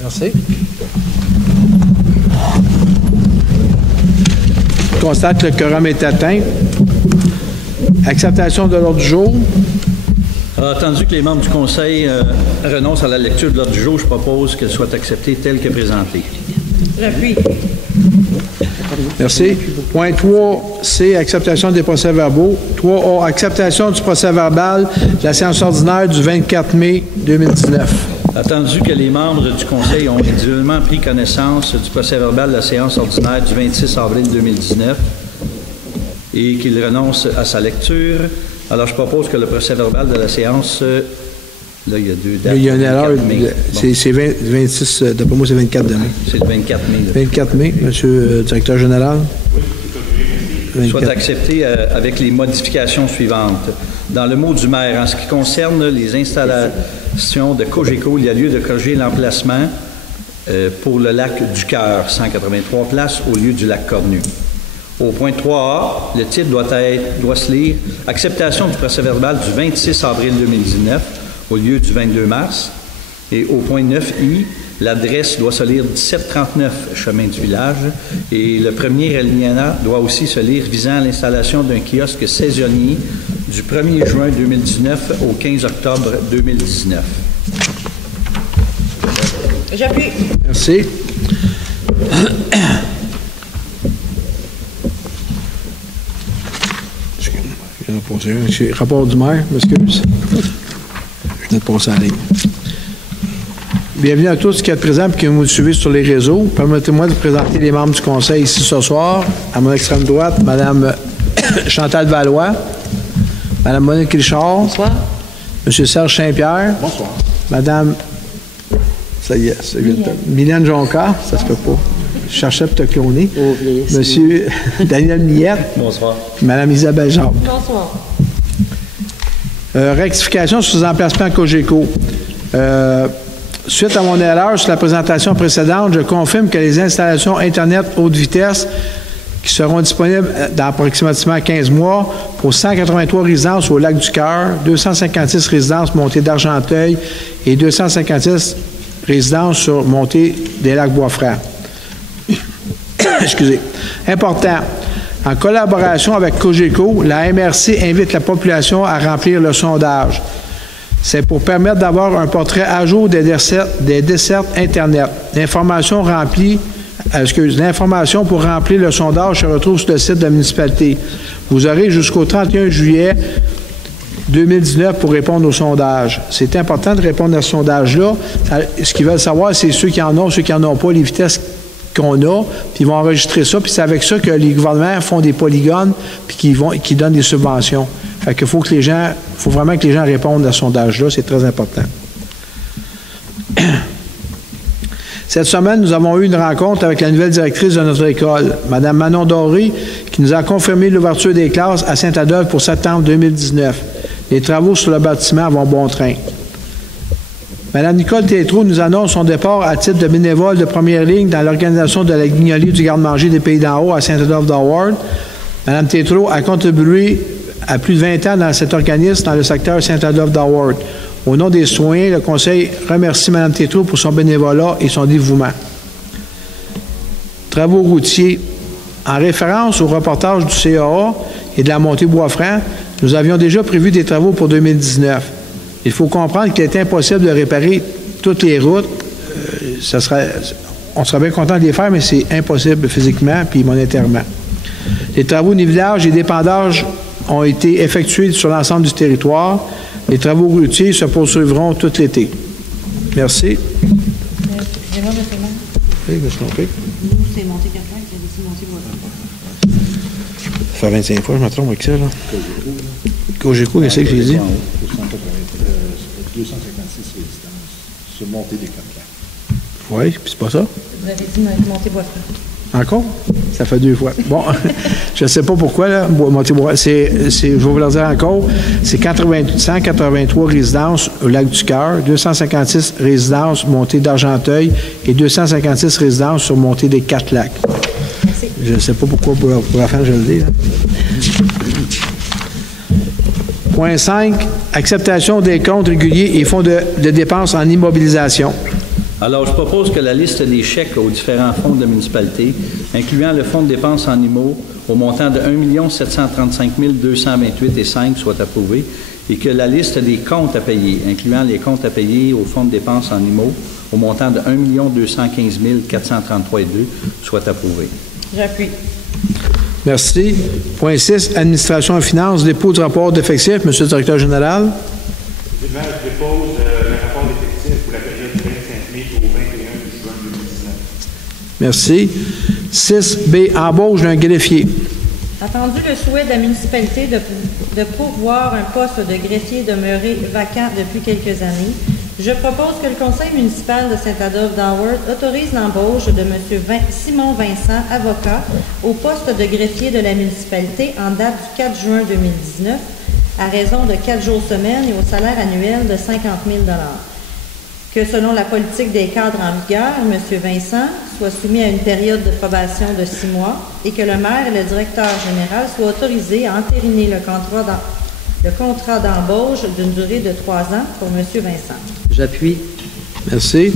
Merci. Je constate que le quorum est atteint. Acceptation de l'ordre du jour. Alors, attendu que les membres du Conseil renoncent à la lecture de l'ordre du jour, je propose qu'elle soit acceptée telle que présentée. J'appuie. Merci. Point 3C, acceptation des procès-verbaux. 3A, acceptation du procès-verbal de la séance ordinaire du 24 mai 2019. Attendu que les membres du Conseil ont individuellement pris connaissance du procès-verbal de la séance ordinaire du 26 avril 2019 et qu'ils renoncent à sa lecture, alors je propose que le procès-verbal de la séance, là il y a deux dates. Il y a une erreur, c'est 26, d'après moi c'est 24 demain. C'est le 24 mai. Là. 24 mai, monsieur le directeur général. Soit accepté avec les modifications suivantes. Dans le mot du maire, en ce qui concerne les installations de Cogeco, il y a lieu de corriger l'emplacement pour le lac du Cœur, 183 places au lieu du lac Cornu. Au point 3A, le titre doit se lire « Acceptation du procès-verbal du 26 avril 2019 » au lieu du 22 mars. Et au point 9I, l'adresse doit se lire 1739 Chemin du Village. Et le premier alinéa doit aussi se lire visant l'installation d'un kiosque saisonnier du 1er juin 2019 au 15 octobre 2019. J'appuie. Merci. Rapport du maire, m'excuse. Je viens de passer en ligne. Bienvenue à tous qui êtes présents et qui nous suivez sur les réseaux. Permettez-moi de présenter les membres du Conseil ici ce soir. À mon extrême droite, Mme Chantal Valois, Mme Monique Richard. Bonsoir. M. Serge Saint-Pierre. Bonsoir. Mme, ça y est, c'est Mylène Jonca, ça se peut pas. Je cherchais pour te cloner. Oh, M. Daniel Millette. Bonsoir. Mme Isabelle Jacques. Bonsoir. Rectification sur les emplacements Cogeco. Suite à mon erreur sur la présentation précédente, je confirme que les installations Internet haute vitesse qui seront disponibles dans approximativement 15 mois pour 183 résidences au Lac du Cœur, 256 résidences montées d'Argenteuil et 256 résidences sur montée des lacs Bois-Francs. Excusez. Important. En collaboration avec Cogeco, la MRC invite la population à remplir le sondage. C'est pour permettre d'avoir un portrait à jour des dessertes Internet. L'information pour remplir le sondage se retrouve sur le site de la municipalité. Vous aurez jusqu'au 31 juillet 2019 pour répondre au sondage. C'est important de répondre à ce sondage-là. Ce qu'ils veulent savoir, c'est ceux qui en ont, ceux qui n'en ont pas, les vitesses qu'on a, puis ils vont enregistrer ça, puis c'est avec ça que les gouvernements font des polygones, puis qui donnent des subventions. Fait qu'il faut vraiment que les gens répondent à ce sondage-là, c'est très important. Cette semaine, nous avons eu une rencontre avec la nouvelle directrice de notre école, Mme Manon Doré, qui nous a confirmé l'ouverture des classes à Saint-Adolphe pour septembre 2019. Les travaux sur le bâtiment vont bon train. Mme Nicole Tétrault nous annonce son départ à titre de bénévole de première ligne dans l'organisation de la guignolée du garde-manger des Pays d'en haut à Saint-Adolphe-d'Howard. Mme Tétrault a contribué à plus de 20 ans dans cet organisme dans le secteur Saint-Adolphe-d'Howard. Au nom des citoyens, le Conseil remercie Mme Tétrault pour son bénévolat et son dévouement. Travaux routiers. En référence au reportage du CAA et de la montée Bois-Franc, nous avions déjà prévu des travaux pour 2019. Il faut comprendre qu'il est impossible de réparer toutes les routes. On serait bien content de les faire, mais c'est impossible physiquement puis monétairement. Les travaux de nivelage et d'épandage ont été effectués sur l'ensemble du territoire. Les travaux routiers se poursuivront tout l'été. Merci. Excusez-moi, M. le maire. Oui, je me suis trompé. Nous, c'est monté quelqu'un qui a décidé de monter Bois-Franc. Ça fait 25 fois que je me trompe avec ça, là. Cogeco, qu'est-ce que j'ai dit? 256 résidences sur montée des 4 lacs. Oui, puis c'est pas ça? Vous avez dit monter Bois-Franc. Encore? Ça fait 2 fois. Bon, je ne sais pas pourquoi, là. Je vais vous le dire encore. C'est 183 résidences au Lac-du-Cœur, 256 résidences montées d'Argenteuil et 256 résidences sur montée des 4 lacs. Merci. Je ne sais pas pourquoi pour la fin, je le dis. Là. Point 5, acceptation des comptes réguliers et fonds de dépenses en immobilisation. Alors, je propose que la liste des chèques aux différents fonds de municipalité, incluant le fonds de dépenses en IMO au montant de 1 735 228,5 soit approuvée et que la liste des comptes à payer, incluant les comptes à payer au fonds de dépenses en IMO au montant de 1 215 433,2 soit approuvée. J'appuie. Merci. Point 6, administration et finances, dépôt du rapport d'effectifs. Monsieur le directeur général. Je dépose le rapport d'effectifs pour la période du 25 mai au 21 juin 2019. Merci. 6B, embauche d'un greffier. Attendu le souhait de la municipalité de pourvoir un poste de greffier demeuré vacant depuis quelques années, je propose que le conseil municipal de Saint-Adolphe-d'Howard autorise l'embauche de M. Simon Vincent, avocat, au poste de greffier de la municipalité en date du 4 juin 2019, à raison de 4 jours semaine et au salaire annuel de 50 000 $. Que selon la politique des cadres en vigueur, M. Vincent soit soumis à une période de probation de 6 mois et que le maire et le directeur général soient autorisés à entériner le contrat d'embauche d'une durée de 3 ans pour M. Vincent. J'appuie. Merci.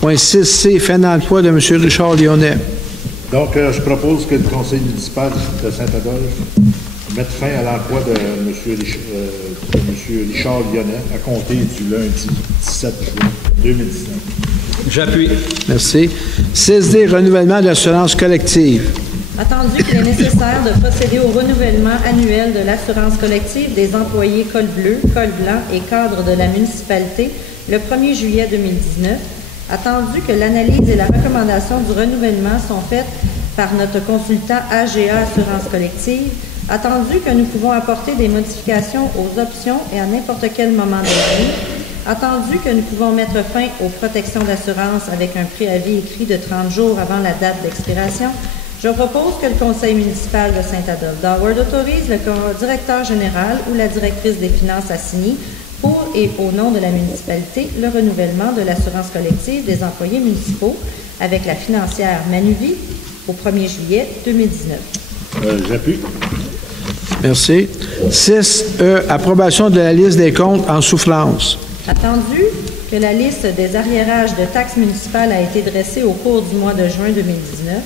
Point 6C, fin d'emploi de M. Richard Lyonnais. Donc, je propose que le conseil municipal de Saint-Adolphe mette fin à l'emploi de M. Richard Lyonnais à compter du lundi 17 juin 2019. J'appuie. Merci. 6D, renouvellement de l'assurance collective. Attendu qu'il est nécessaire de procéder au renouvellement annuel de l'assurance collective des employés col bleu, col blanc et cadres de la municipalité le 1er juillet 2019, attendu que l'analyse et la recommandation du renouvellement sont faites par notre consultant AGA Assurance collective, attendu que nous pouvons apporter des modifications aux options et à n'importe quel moment de l'année, attendu que nous pouvons mettre fin aux protections d'assurance avec un préavis écrit de 30 jours avant la date d'expiration, je propose que le conseil municipal de Saint-Adolphe-d'Howard autorise le directeur général ou la directrice des finances à signer pour et au nom de la municipalité le renouvellement de l'assurance collective des employés municipaux avec la financière Manuvie au 1er juillet 2019. J'appuie. Merci. 6E, approbation de la liste des comptes en souffrance. Attendu que la liste des arriérages de taxes municipales a été dressée au cours du mois de juin 2019,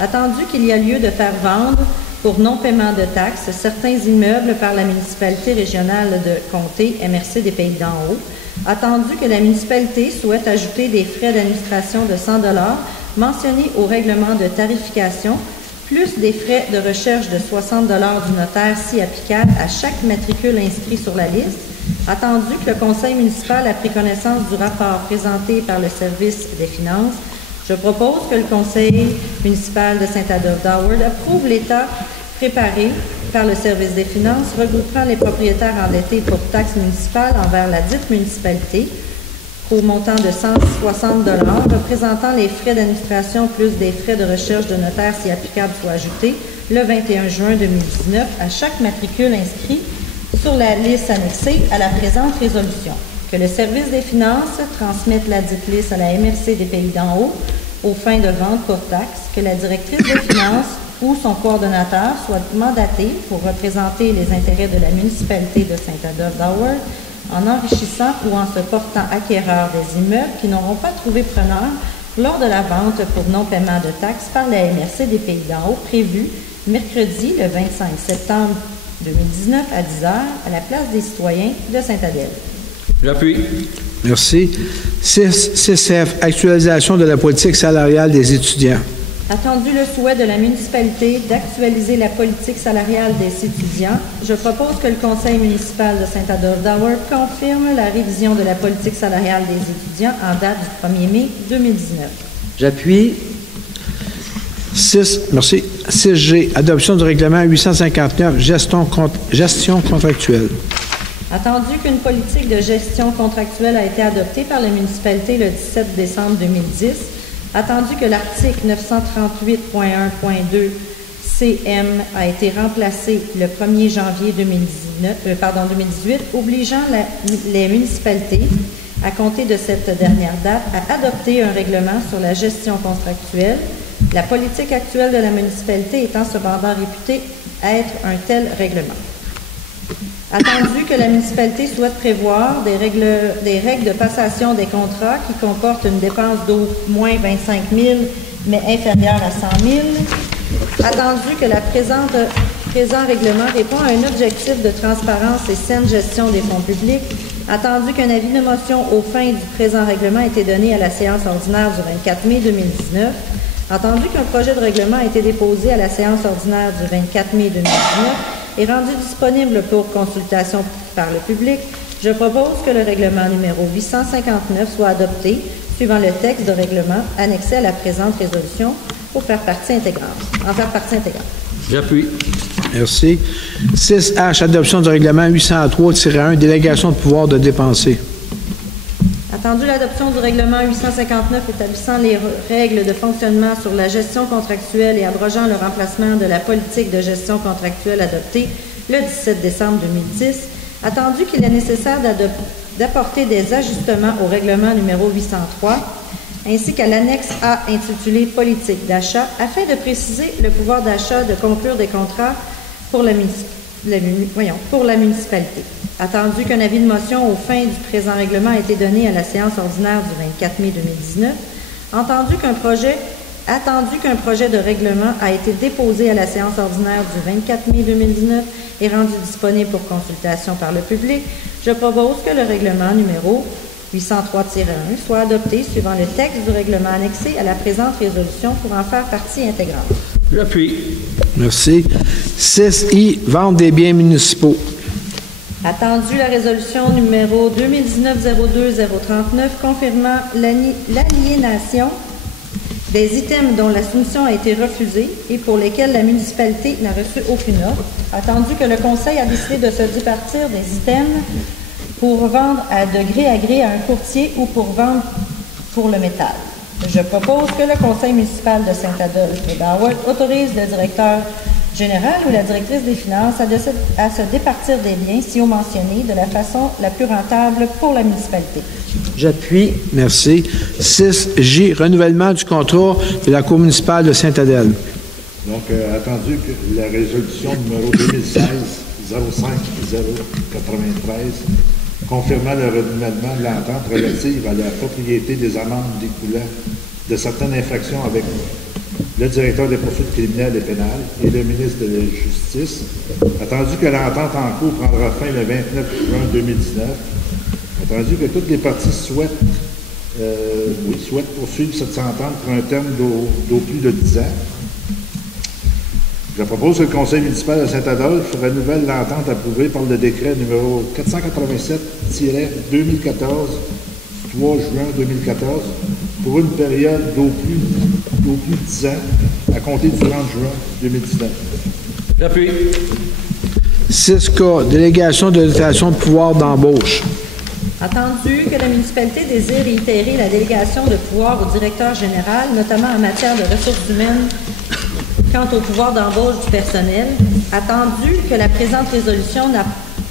attendu qu'il y a lieu de faire vendre pour non-paiement de taxes certains immeubles par la municipalité régionale de Comté, MRC des Pays d'en Haut, attendu que la municipalité souhaite ajouter des frais d'administration de 100 $ mentionnés au règlement de tarification, plus des frais de recherche de 60 $ du notaire si applicable à chaque matricule inscrit sur la liste, attendu que le conseil municipal a pris connaissance du rapport présenté par le service des finances, je propose que le conseil municipal de Saint-Adolphe-d'Howard approuve l'état préparé par le service des finances regroupant les propriétaires endettés pour taxes municipales envers la dite municipalité au montant de 160 $ représentant les frais d'administration plus des frais de recherche de notaire si applicable soient ajoutés le 21 juin 2019 à chaque matricule inscrit sur la liste annexée à la présente résolution. Que le service des finances transmette la dite liste à la MRC des Pays d'en Haut aux fins de vente pour taxes, que la directrice des finances ou son coordonnateur soit mandaté pour représenter les intérêts de la municipalité de Saint-Adolphe-d'Howard en enrichissant ou en se portant acquéreur des immeubles qui n'auront pas trouvé preneur lors de la vente pour non-paiement de taxes par la MRC des Pays d'en Haut prévue mercredi le 25 septembre 2019 à 10h à la place des citoyens de Saint-Adèle. J'appuie. Merci. 6F, actualisation de la politique salariale des étudiants. Attendu le souhait de la municipalité d'actualiser la politique salariale des étudiants, je propose que le conseil municipal de Saint-Adolphe-d'Howard confirme la révision de la politique salariale des étudiants en date du 1er mai 2019. J'appuie. 6G, adoption du règlement 859, gestion contractuelle. Attendu qu'une politique de gestion contractuelle a été adoptée par la municipalité le 17 décembre 2010, Attendu que l'article 938.1.2 CM a été remplacé le 1er janvier 2018, obligeant les municipalités, à compter de cette dernière date, à adopter un règlement sur la gestion contractuelle, la politique actuelle de la municipalité étant cependant réputée être un tel règlement. Attendu que la municipalité souhaite prévoir des règles de passation des contrats qui comportent une dépense d'au moins 25 000, mais inférieure à 100 000. Attendu que le présent règlement répond à un objectif de transparence et saine gestion des fonds publics. Attendu qu'un avis de motion aux fins du présent règlement a été donné à la séance ordinaire du 24 mai 2019. Attendu qu'un projet de règlement a été déposé à la séance ordinaire du 24 mai 2019 et rendu disponible pour consultation par le public, je propose que le règlement numéro 859 soit adopté, suivant le texte de règlement annexé à la présente résolution pour en faire partie intégrante. J'appuie. Merci. 6H, adoption du règlement 803-1, délégation de pouvoir de dépenser. Attendu l'adoption du règlement 859 établissant les règles de fonctionnement sur la gestion contractuelle et abrogeant le remplacement de la politique de gestion contractuelle adoptée le 17 décembre 2010, attendu qu'il est nécessaire d'apporter des ajustements au règlement numéro 803, ainsi qu'à l'annexe A intitulée « Politique d'achat » afin de préciser le pouvoir d'achat de conclure des contrats pour la municipalité. Attendu qu'un avis de motion aux fins du présent règlement a été donné à la séance ordinaire du 24 mai 2019, attendu qu'un projet de règlement a été déposé à la séance ordinaire du 24 mai 2019 et rendu disponible pour consultation par le public, je propose que le règlement numéro 803-1 soit adopté suivant le texte du règlement annexé à la présente résolution pour en faire partie intégrante. J'appuie. Merci. 6I, vente des biens municipaux. Attendu la résolution numéro 2019-02-039 confirmant l'aliénation des items dont la soumission a été refusée et pour lesquels la municipalité n'a reçu aucune offre. Attendu que le Conseil a décidé de se départir des items pour vendre de gré à un courtier ou pour vendre pour le métal. Je propose que le Conseil municipal de Saint-Adolphe et Barwood autorise le directeur général ou la directrice des finances à se départir des biens si haut mentionnés de la façon la plus rentable pour la municipalité. J'appuie. Merci. 6J, renouvellement du contrat de la Cour municipale de Saint-Adèle. Donc, attendu que la résolution numéro 2016-05-093 confirmant le renouvellement de l'entente relative à la propriété des amendes découlant de certaines infractions avec le directeur des poursuites criminelles et pénales et le ministre de la Justice, attendu que l'entente en cours prendra fin le 29 juin 2019, attendu que toutes les parties souhaitent poursuivre cette entente pour un terme d'au plus de 10 ans. Je propose que le Conseil municipal de Saint-Adolphe renouvelle l'entente approuvée par le décret numéro 487-2014 du 3 juin 2014 pour une période d'au plus 10 ans à compter du 30 juin 2019. J'appuie. 6K, délégation de dotation de pouvoir d'embauche. Attendu que la municipalité désire réitérer la délégation de pouvoir au directeur général, notamment en matière de ressources humaines, quant au pouvoir d'embauche du personnel, attendu que la présente résolution n'a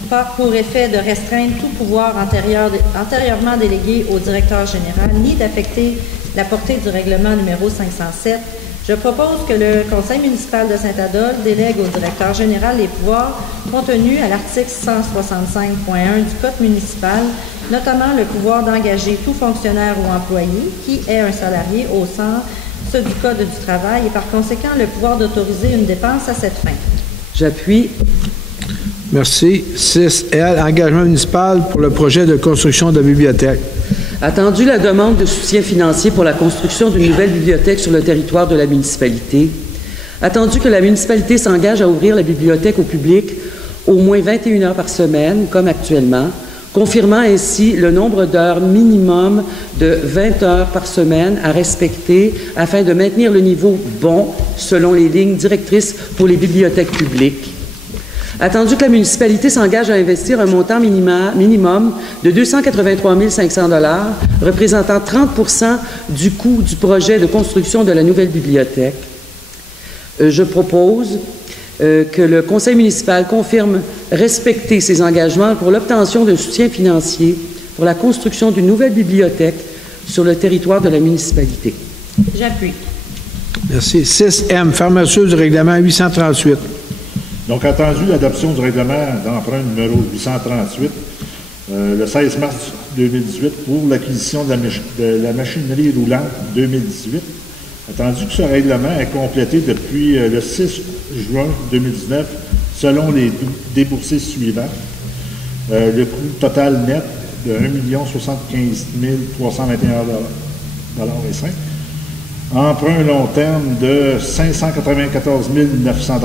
pas pour effet de restreindre tout pouvoir antérieurement délégué au directeur général, ni d'affecter la portée du règlement numéro 507, je propose que le Conseil municipal de Saint-Adolphe délègue au directeur général les pouvoirs contenus à l'article 165.1 du Code municipal, notamment le pouvoir d'engager tout fonctionnaire ou employé qui est un salarié au sens du Code du travail et par conséquent le pouvoir d'autoriser une dépense à cette fin. J'appuie. Merci. 6L, engagement municipal pour le projet de construction de bibliothèque. Attendu la demande de soutien financier pour la construction d'une nouvelle bibliothèque sur le territoire de la municipalité, attendu que la municipalité s'engage à ouvrir la bibliothèque au public au moins 21 heures par semaine, comme actuellement, confirmant ainsi le nombre d'heures minimum de 20 heures par semaine à respecter afin de maintenir le niveau bon selon les lignes directrices pour les bibliothèques publiques. Attendu que la municipalité s'engage à investir un montant minimum de 283 500 $, représentant 30 % du coût du projet de construction de la nouvelle bibliothèque, je propose que le conseil municipal confirme respecter ses engagements pour l'obtention d'un soutien financier pour la construction d'une nouvelle bibliothèque sur le territoire de la municipalité. J'appuie. Merci. 6M, fermeture du règlement 838. Donc, attendu l'adoption du règlement d'emprunt numéro 838 le 16 mars 2018 pour l'acquisition de la machinerie roulante 2018, attendu que ce règlement est complété depuis le 6 juin 2019 selon les déboursés suivants, le coût total net de 1 075 321,05 $, emprunt long terme de 594 900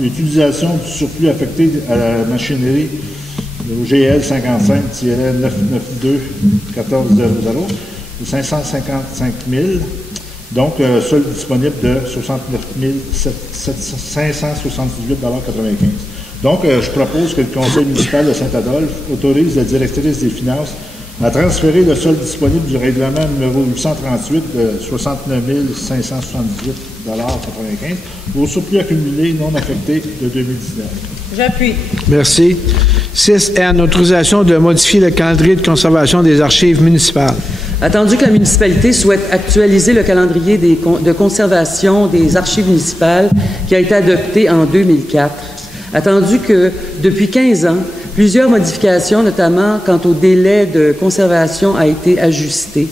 $, utilisation du surplus affecté à la machinerie au GL 55-992-1400 de 555 000 $, donc solde disponible de 69 578,95 $. Donc, je propose que le conseil municipal de Saint-Adolphe autorise la directrice des finances à transférer le solde disponible du règlement numéro 838 de 69 578,95 $ au surplus accumulé non affecté de 2019. J'appuie. Merci. 6N, autorisation de modifier le calendrier de conservation des archives municipales. Attendu que la municipalité souhaite actualiser le calendrier de conservation des archives municipales qui a été adopté en 2004, attendu que depuis 15 ans, plusieurs modifications, notamment quant au délai de conservation, a été ajustées.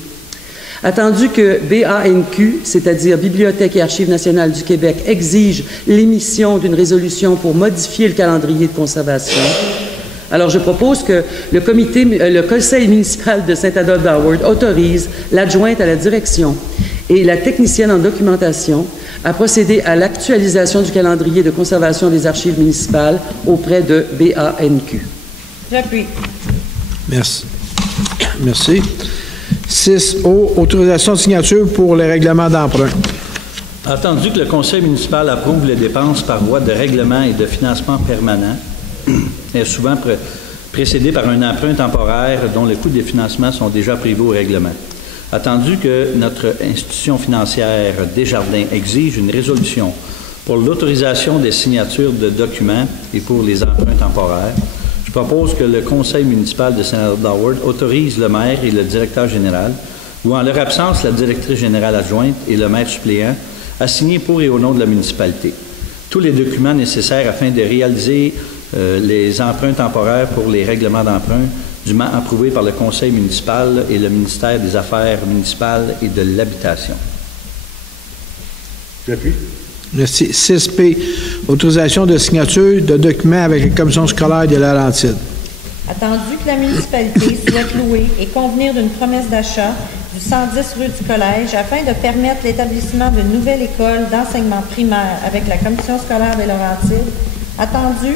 Attendu que BANQ, c'est-à-dire Bibliothèque et Archives nationales du Québec, exige l'émission d'une résolution pour modifier le calendrier de conservation, alors je propose que le conseil municipal de Saint-Adolphe d'Howard autorise l'adjointe à la direction et la technicienne en documentation à procéder à l'actualisation du calendrier de conservation des archives municipales auprès de BANQ. J'appuie. Merci. Merci. 6O, autorisation de signature pour les règlements d'emprunt. Attendu que le conseil municipal approuve les dépenses par voie de règlement et de financement permanent, est souvent précédé par un emprunt temporaire dont les coûts des financements sont déjà prévus au règlement. Attendu que notre institution financière Desjardins exige une résolution pour l'autorisation des signatures de documents et pour les emprunts temporaires, je propose que le conseil municipal de Saint-Adolphe autorise le maire et le directeur général, ou en leur absence, la directrice générale adjointe et le maire suppléant, à signer pour et au nom de la municipalité tous les documents nécessaires afin de réaliser les emprunts temporaires pour les règlements d'emprunt dûment approuvés par le conseil municipal et le ministère des Affaires municipales et de l'Habitation. J'appuie. Merci. 6P, autorisation de signature de documents avec la commission scolaire de Laurentides. Attendu que la municipalité souhaite louer et convenir d'une promesse d'achat du 110 rue du Collège afin de permettre l'établissement d'une nouvelle école d'enseignement primaire avec la commission scolaire des Laurentides, attendu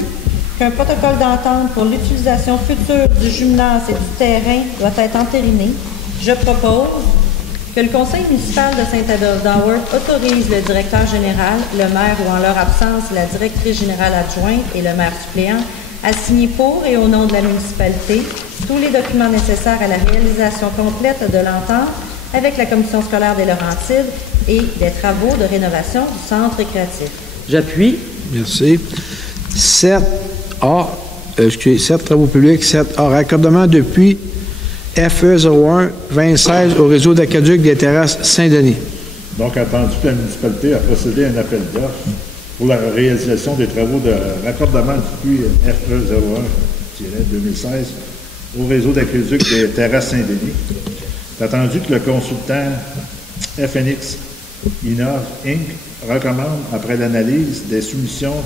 qu'un protocole d'entente pour l'utilisation future du gymnase et du terrain doit être entériné, je propose que le conseil municipal de Saint-Adolphe d'Howard autorise le directeur général, le maire ou en leur absence la directrice générale adjointe et le maire suppléant à signer pour et au nom de la municipalité tous les documents nécessaires à la réalisation complète de l'entente avec la commission scolaire des Laurentides et des travaux de rénovation du centre récréatif. J'appuie. Merci. 7A, 7 travaux publics, 7A, raccordement depuis FE01 2016 au réseau d'aqueduc des terrasses Saint-Denis. Donc, attendu que la municipalité a procédé à un appel d'offres pour la réalisation des travaux de raccordement depuis FE01-2016 au réseau d'aqueduc des terrasses Saint-Denis. C'est attendu que le consultant FNX Innov Inc. recommande, après l'analyse des soumissions,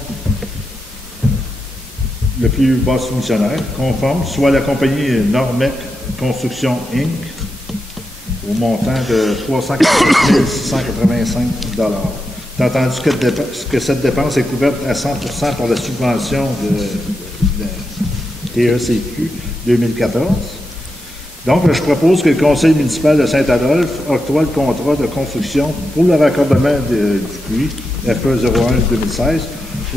le plus bas soumissionnaire conforme, soit la compagnie Normec Construction Inc. au montant de 349 685 $. C'est entendu que cette dépense est couverte à 100% par la subvention de TECQ 2014. Donc, je propose que le conseil municipal de Saint-Adolphe octroie le contrat de construction pour le raccordement du puits FE01 2016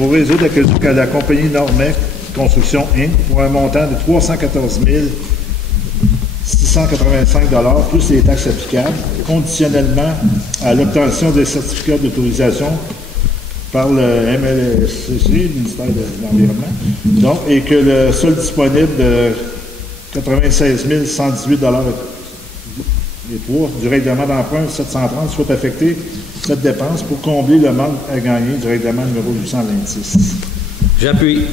au réseau d'aqueduc à la compagnie Normec Construction Inc. pour un montant de 314 685 $, plus les taxes applicables, conditionnellement à l'obtention des certificats d'autorisation par le MLSCC, le ministère de l'Environnement, donc, et que le solde disponible de 96 118 $ du règlement d'emprunt 730 soit affecté cette dépense pour combler le manque à gagner du règlement numéro 826. J'appuie.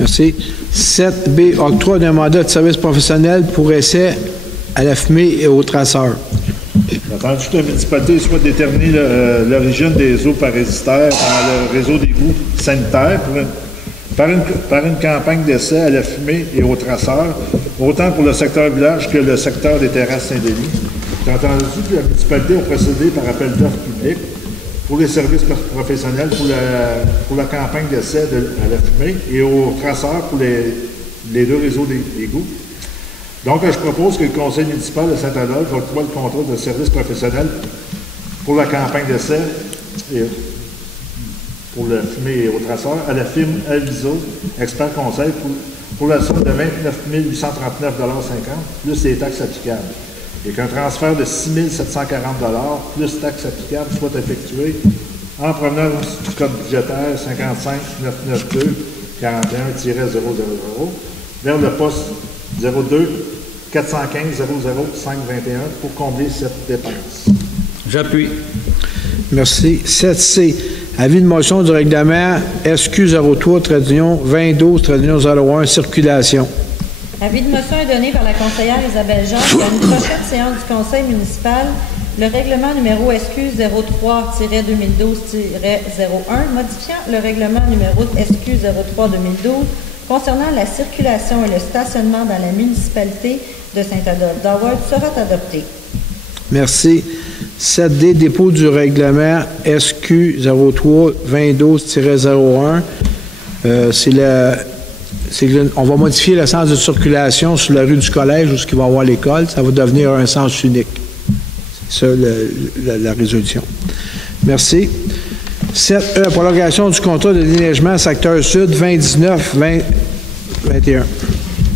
Merci. 7B, octroi d'un mandat de service professionnel pour essai à la fumée et aux traceurs. Attendu que la municipalité soit déterminer l'origine des eaux parasitaires dans le réseau d'égouts sanitaires par une campagne d'essai à la fumée et aux traceurs, autant pour le secteur village que le secteur des terrasses Saint-Denis. J'ai entendu que la municipalité a procédé par appel d'offres public pour les services professionnels pour la campagne d'essai à la fumée et aux traceurs pour les deux réseaux d'égouts. Donc, je propose que le conseil municipal de Saint-Adolphe octroie le contrat de service professionnel pour la campagne d'essai pour la fumée et aux traceurs à la firme Aviso, expert conseil, pour la somme de 29 839 $, plus les taxes applicables. Et qu'un transfert de 6 740 $, plus taxes applicables, soit effectué en provenance du code budgétaire 55 992 41-000 vers le poste 02 415 00 521 pour combler cette dépense. J'appuie. Merci. 7C, avis de motion du règlement SQ03-2012-01 circulation. Avis de motion est donné par la conseillère Isabelle Jacques à une prochaine séance du conseil municipal. Le règlement numéro SQ 03-2012-01 modifiant le règlement numéro SQ 03-2012 concernant la circulation et le stationnement dans la municipalité de Saint-Adolphe-d'Howard sera adopté. Merci. 7D, dépôt du règlement SQ 03-2012-01. On va modifier le sens de circulation sur la rue du Collège où il va y avoir l'école. Ça va devenir un sens unique. C'est ça la résolution. Merci. 7E, prolongation du contrat de déneigement secteur sud 2019-2021.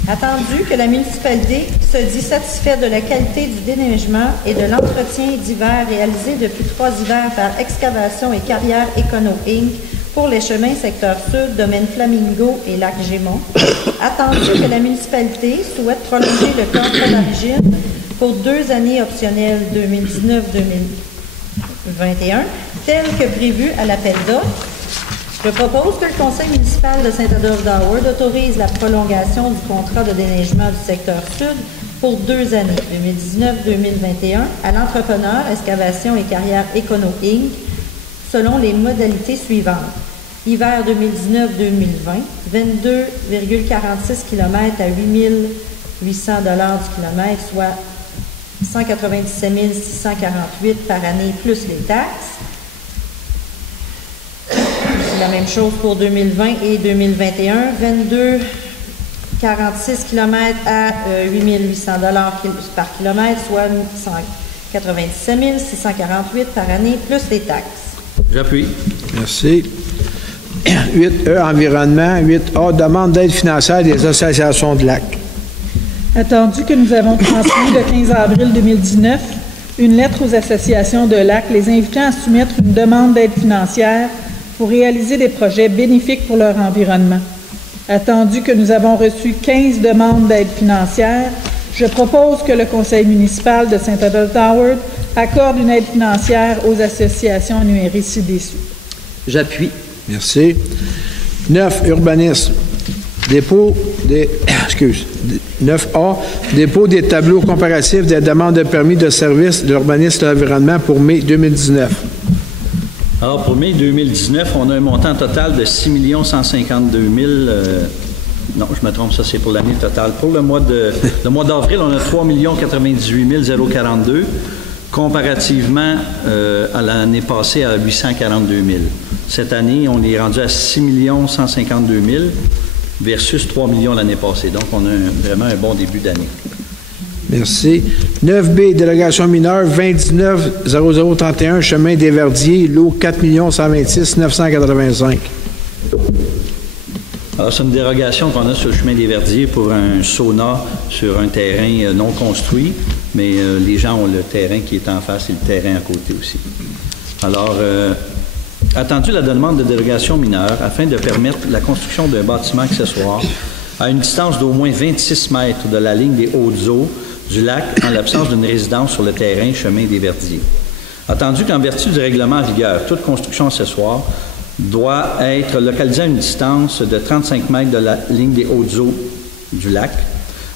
Attendu que la municipalité se dit satisfaite de la qualité du déneigement et de l'entretien d'hiver réalisé depuis 3 hivers par Excavation et Carrière Econo Inc. pour les chemins secteur sud, domaine Flamingo et lac Gémont. Attendu que la municipalité souhaite prolonger le contrat d'origine pour 2 années optionnelles 2019-2021, tel que prévu à l'appel d'offres. Je propose que le conseil municipal de Saint-Adolphe-d'Howard autorise la prolongation du contrat de déneigement du secteur sud pour 2 années, 2019-2021, à l'entrepreneur Excavation et Carrière Econo Inc., selon les modalités suivantes. Hiver 2019-2020, 22,46 km à 8 800 $ du kilomètre, soit 197 648 par année plus les taxes. C'est la même chose pour 2020 et 2021, 22,46 km à 8 800 $ par kilomètre, soit 197 648 par année plus les taxes. J'appuie. Merci. 8E, environnement. 8A, demande d'aide financière des associations de lacs. Attendu que nous avons transmis le 15 avril 2019 une lettre aux associations de lacs les invitant à soumettre une demande d'aide financière pour réaliser des projets bénéfiques pour leur environnement. Attendu que nous avons reçu 15 demandes d'aide financière, je propose que le conseil municipal de Saint-Adolphe-d'Howard accorde une aide financière aux associations énumérées ci-dessous. J'appuie. Merci. 9, urbanisme. Dépôt des... 9A, dépôt des tableaux comparatifs des demandes de permis de service de l'urbanisme de l'environnement pour mai 2019. Alors, pour mai 2019, on a un montant total de 6 152 000... non, je me trompe, ça c'est pour l'année totale. Pour le mois d'avril, on a 3 098 042, comparativement à l'année passée à 842 000. Cette année, on est rendu à 6 152 000 versus 3 millions l'année passée. Donc, on a vraiment un bon début d'année. Merci. 9B, délégation mineure, 29 0031, chemin des Verdiers, lot 4 126 985. Alors, c'est une dérogation qu'on a sur le chemin des Verdiers pour un sauna sur un terrain non construit, mais les gens ont le terrain qui est en face et le terrain à côté aussi. Alors, attendu la demande de dérogation mineure afin de permettre la construction d'un bâtiment accessoire à une distance d'au moins 26 mètres de la ligne des hautes eaux du lac en l'absence d'une résidence sur le terrain chemin des Verdiers. Attendu qu'en vertu du règlement en vigueur, toute construction accessoire doit être localisée à une distance de 35 mètres de la ligne des hautes eaux du lac.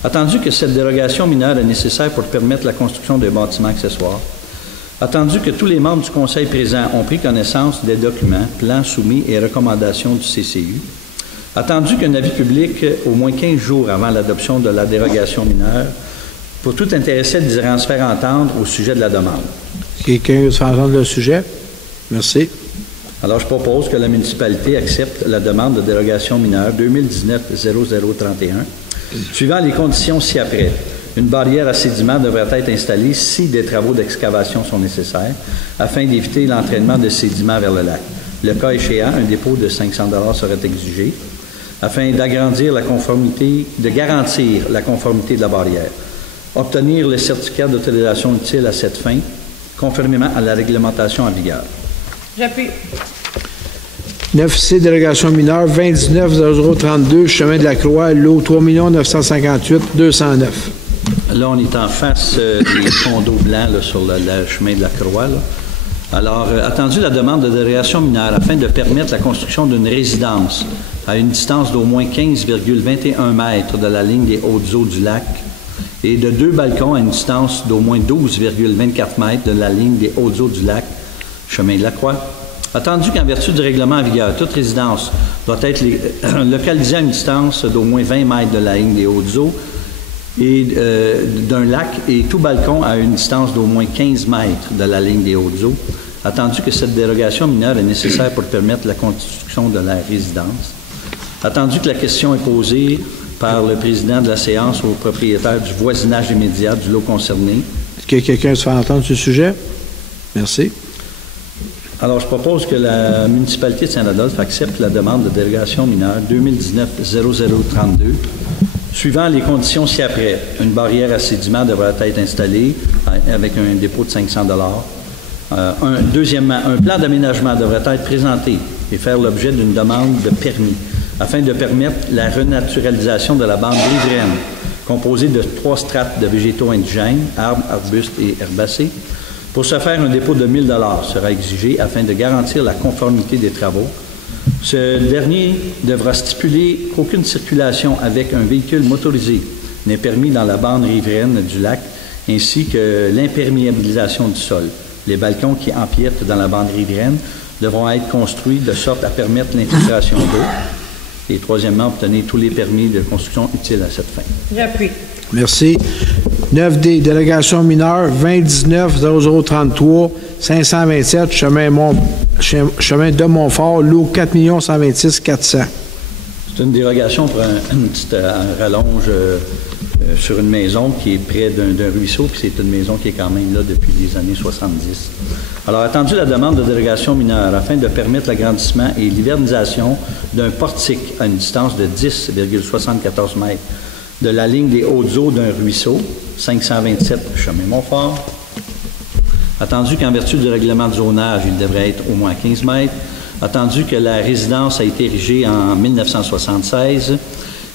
Attendu que cette dérogation mineure est nécessaire pour permettre la construction d'un bâtiment accessoire. Attendu que tous les membres du Conseil présent ont pris connaissance des documents, plans soumis et recommandations du CCU. Attendu qu'un avis public, au moins 15 jours avant l'adoption de la dérogation mineure, pour tout intéressé désirant se faire entendre au sujet de la demande. Quelqu'un veut se faire entendre le sujet? Merci. Alors, je propose que la municipalité accepte la demande de dérogation mineure 2019-0031, suivant les conditions ci-après. Une barrière à sédiments devrait être installée si des travaux d'excavation sont nécessaires, afin d'éviter l'entraînement de sédiments vers le lac. Le cas échéant, un dépôt de 500 $ serait exigé, afin de garantir la conformité de la barrière. Obtenir le certificat d'autorisation utile à cette fin, conformément à la réglementation en vigueur. J'appuie. 9C, délégation mineure, 29-0032, chemin de la Croix, lot 3 958 209. Là, on est en face des condos blancs là, sur le chemin de la Croix. Là. Alors, attendu la demande de dérogation mineure afin de permettre la construction d'une résidence à une distance d'au moins 15,21 mètres de la ligne des hautes eaux du lac et de 2 balcons à une distance d'au moins 12,24 mètres de la ligne des hautes eaux du lac, chemin de la Croix. Attendu qu'en vertu du règlement en vigueur, toute résidence doit être localisée à une distance d'au moins 20 mètres de la ligne des hautes eaux et d'un lac et tout balcon à une distance d'au moins 15 mètres de la ligne des hautes eaux. Attendu que cette dérogation mineure est nécessaire pour permettre la construction de la résidence. Attendu que la question est posée par le président de la séance au propriétaire du voisinage immédiat du lot concerné. Est-ce que quelqu'un se fait entendre ce sujet? Merci. Alors, je propose que la municipalité de Saint-Adolphe accepte la demande de délégation mineure 2019-0032, suivant les conditions ci-après. Une barrière à sédiments devrait être installée avec un dépôt de 500 $. Deuxièmement, un plan d'aménagement devrait être présenté et faire l'objet d'une demande de permis afin de permettre la renaturalisation de la bande riveraine, composée de 3 strates de végétaux indigènes, arbres, arbustes et herbacées. Pour ce faire, un dépôt de 1 000 $ sera exigé afin de garantir la conformité des travaux. Ce dernier devra stipuler qu'aucune circulation avec un véhicule motorisé n'est permis dans la bande riveraine du lac, ainsi que l'imperméabilisation du sol. Les balcons qui empiètent dans la bande riveraine devront être construits de sorte à permettre l'infiltration d'eau. Et troisièmement, obtenir tous les permis de construction utiles à cette fin. J'appuie. Merci. 9D, délégation mineure, 2019-0033, 527, chemin de Montfort, lot 4 126 400. C'est une dérogation pour une petite rallonge sur une maison qui est près d'un ruisseau, puis c'est une maison qui est quand même là depuis les années 70. Alors, attendu la demande de dérogation mineure afin de permettre l'agrandissement et l'hivernisation d'un portique à une distance de 10,74 mètres de la ligne des hautes eaux d'un ruisseau, 527 chemin Montfort. Attendu qu'en vertu du règlement de zonage, il devrait être au moins 15 mètres. Attendu que la résidence a été érigée en 1976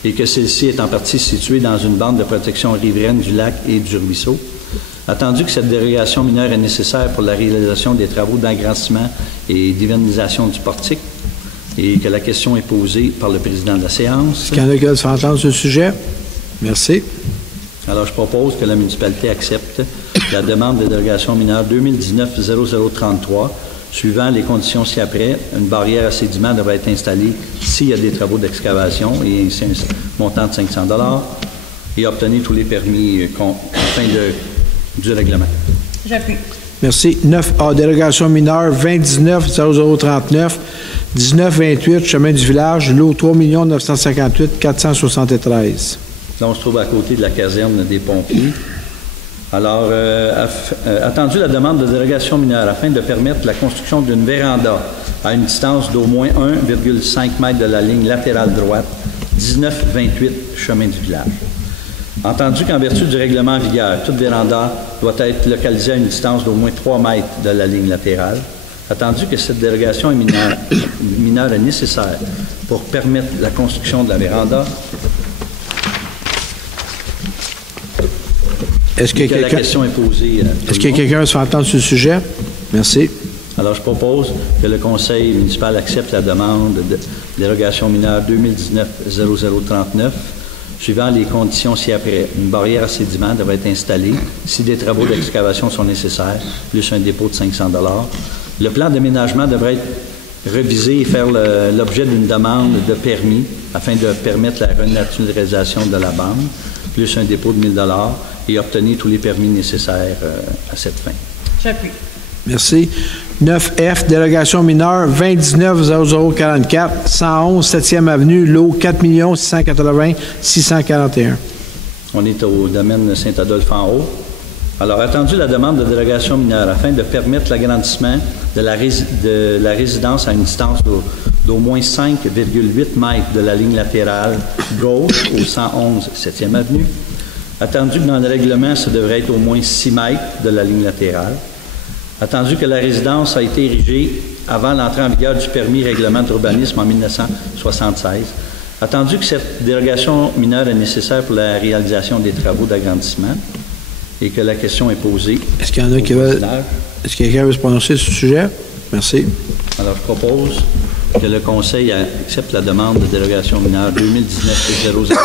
et que celle-ci est en partie située dans une bande de protection riveraine du lac et du ruisseau. Attendu que cette dérogation mineure est nécessaire pour la réalisation des travaux d'agrandissement et d'hivernisation du portique et que la question est posée par le président de la séance. Est-ce qu'il y en a qui veulent se faire entendre ce sujet? Merci. Alors, je propose que la municipalité accepte la demande de dérogation mineure 2019-0033, suivant les conditions ci-après. Une barrière à sédiments devrait être installée s'il y a des travaux d'excavation et ainsi un montant de 500 $ et obtenir tous les permis afin du règlement. J'appuie. Merci. 9A, délégation mineure, 2019-0039, 1928, chemin du village, lot 3 958 473. Là, on se trouve à côté de la caserne des pompiers. Alors, attendu la demande de dérogation mineure afin de permettre la construction d'une véranda à une distance d'au moins 1,5 m de la ligne latérale droite, 1928 chemin du village. Entendu qu'en vertu du règlement en vigueur, toute véranda doit être localisée à une distance d'au moins 3 m de la ligne latérale. Attendu que cette dérogation mineure est nécessaire pour permettre la construction de la véranda, est-ce que la question est posée. Est-ce que quelqu'un veut se faire entendre sur le sujet? Merci. Alors, je propose que le Conseil municipal accepte la demande de dérogation mineure 2019-0039, suivant les conditions ci-après. Une barrière à sédiments devrait être installée si des travaux d'excavation sont nécessaires, plus un dépôt de 500 $. Le plan d'aménagement devrait être révisé et faire l'objet d'une demande de permis afin de permettre la renaturalisation de la bande, plus un dépôt de 1 000 $ et obtenir tous les permis nécessaires à cette fin. J'appuie. Merci. 9F, délégation mineure 2019-0044, 111 7e Avenue, lot 4 680 641. On est au domaine Saint-Adolphe en haut. Alors, attendu la demande de délégation mineure afin de permettre l'agrandissement de la résidence à une distance d'au moins 5,8 m de la ligne latérale gauche au 111 7e Avenue. Attendu que dans le règlement, ça devrait être au moins 6 m de la ligne latérale. Attendu que la résidence a été érigée avant l'entrée en vigueur du permis règlement d'urbanisme en 1976. Attendu que cette dérogation mineure est nécessaire pour la réalisation des travaux d'agrandissement et que la question est posée. Est-ce qu'il y en a qui veulent... Est-ce que quelqu'un veut se prononcer sur ce sujet? Merci. Alors, je propose que le Conseil accepte la demande de dérogation mineure 2019-0044,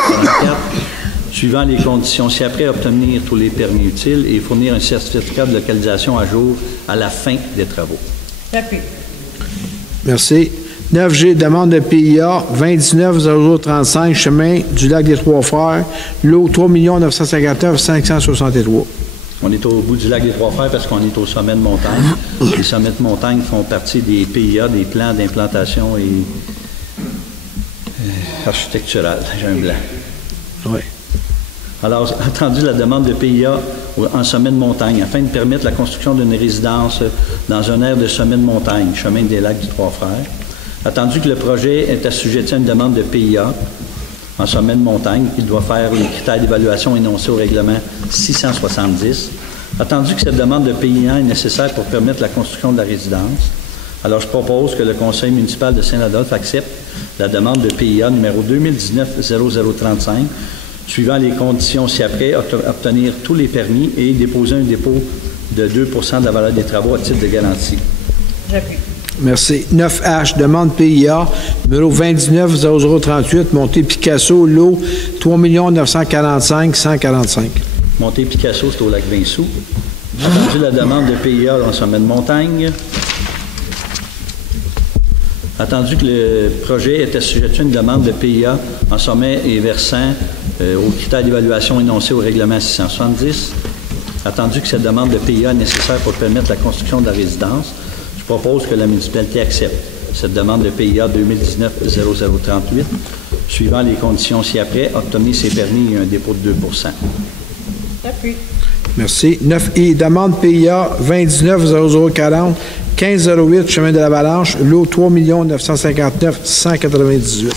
suivant les conditions ci-après, obtenir tous les permis utiles et fournir un certificat de localisation à jour à la fin des travaux. J'appuie. Merci. 9G, demande de PIA 29-0035, chemin du lac des Trois-Frères, lot 3 959 563. On est au bout du lac des Trois-Frères parce qu'on est au sommet de montagne. Les sommets de montagne font partie des PIA, des plans d'implantation et architectural. J'ai un blanc. Oui. Alors, attendu la demande de PIA en sommet de montagne afin de permettre la construction d'une résidence dans un aire de sommet de montagne, chemin des lacs du Trois-Frères. Attendu que le projet est assujetti à une demande de PIA en sommet de montagne, il doit faire les critères d'évaluation énoncés au règlement 670. Attendu que cette demande de PIA est nécessaire pour permettre la construction de la résidence, alors je propose que le Conseil municipal de Saint-Adolphe accepte la demande de PIA numéro 2019-0035, suivant les conditions ci-après, obtenir tous les permis et déposer un dépôt de 2 % de la valeur des travaux à titre de garantie. J'appuie. Merci. 9H, demande PIA, numéro 29-0038, montée Picasso, lot 3 945 145. Montée Picasso, c'est au lac Vinsou. Attendu la demande de PIA en sommet de montagne. Attendu que le projet est assujetti à une demande de PIA en sommet et versant aux critères d'évaluation énoncés au règlement 670. Attendu que cette demande de PIA est nécessaire pour permettre la construction de la résidence, je propose que la municipalité accepte cette demande de PIA 2019-0038, suivant les conditions ci-après, obtenir ses permis et un dépôt de 2 %. J'appuie. Merci. 9I, demande PIA 29-0040, 1508, chemin de l'Avalanche, lot 3 959 198.